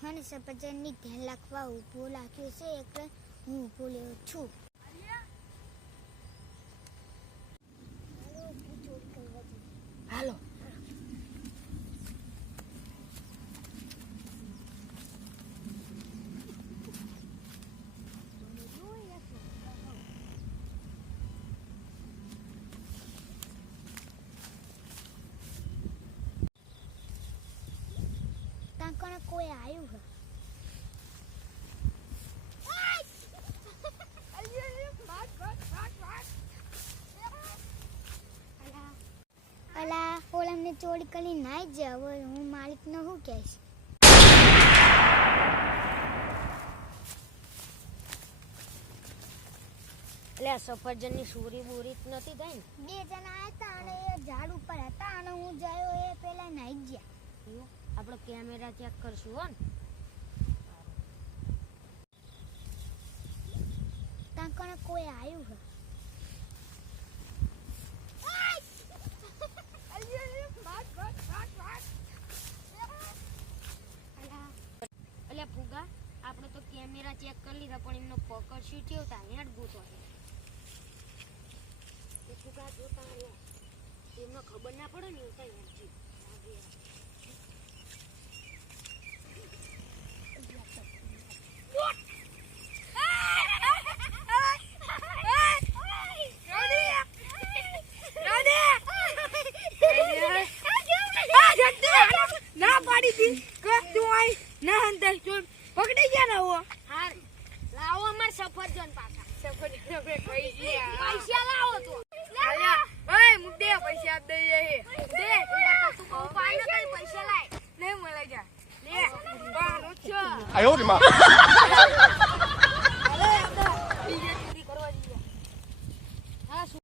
મને સફરજનની ધ્યાન રાખવા ઊભો લાગ્યો છે એટલે હું ઊભો લેવો છું. હાલો ત્યાં કોઈ આવ્યું છે. અલા ઓલામને ચોરી કરી નાઈ જ હવે હું માલિક ને શું કહીશ. એટલે સફરજન ની સુરી બોરી નથી થઈ ને? બે જણા હતા અને એ ઝાડ ઉપર હતા અને હું જાયો એ પેલા નાઈ ગયા. આપણે કેમેરા ચેક કરશું હો ને. ત્યાં કોઈ આવ્યું છે. એટલે ફુગા આપણે તો કેમેરા ચેક કરી લીધા પણ એમનો પકડશું કેવું તા હેડ ગોતો છે ફુગા જોતા રહ્યા એમને ખબર ના પડે ને એવું કઈ હેડજી ના પાડી દી કે તું આઈ ના અંદર તું પકડી ગયા ને હો હાર લાવો અમાર સફરજન પાછા સફરજન આપણે ખાઈ ગયા પૈસા લાવો તો આલ્યા ઓય મુદ્દે પૈસા આપ દઈએ હે દે તું બહુ પાઈ ન પૈસા લાય નહીં મળે જા લે બારો છો 哎呦我的妈！ અરે બીજે ચોરી કરવા જઈએ હા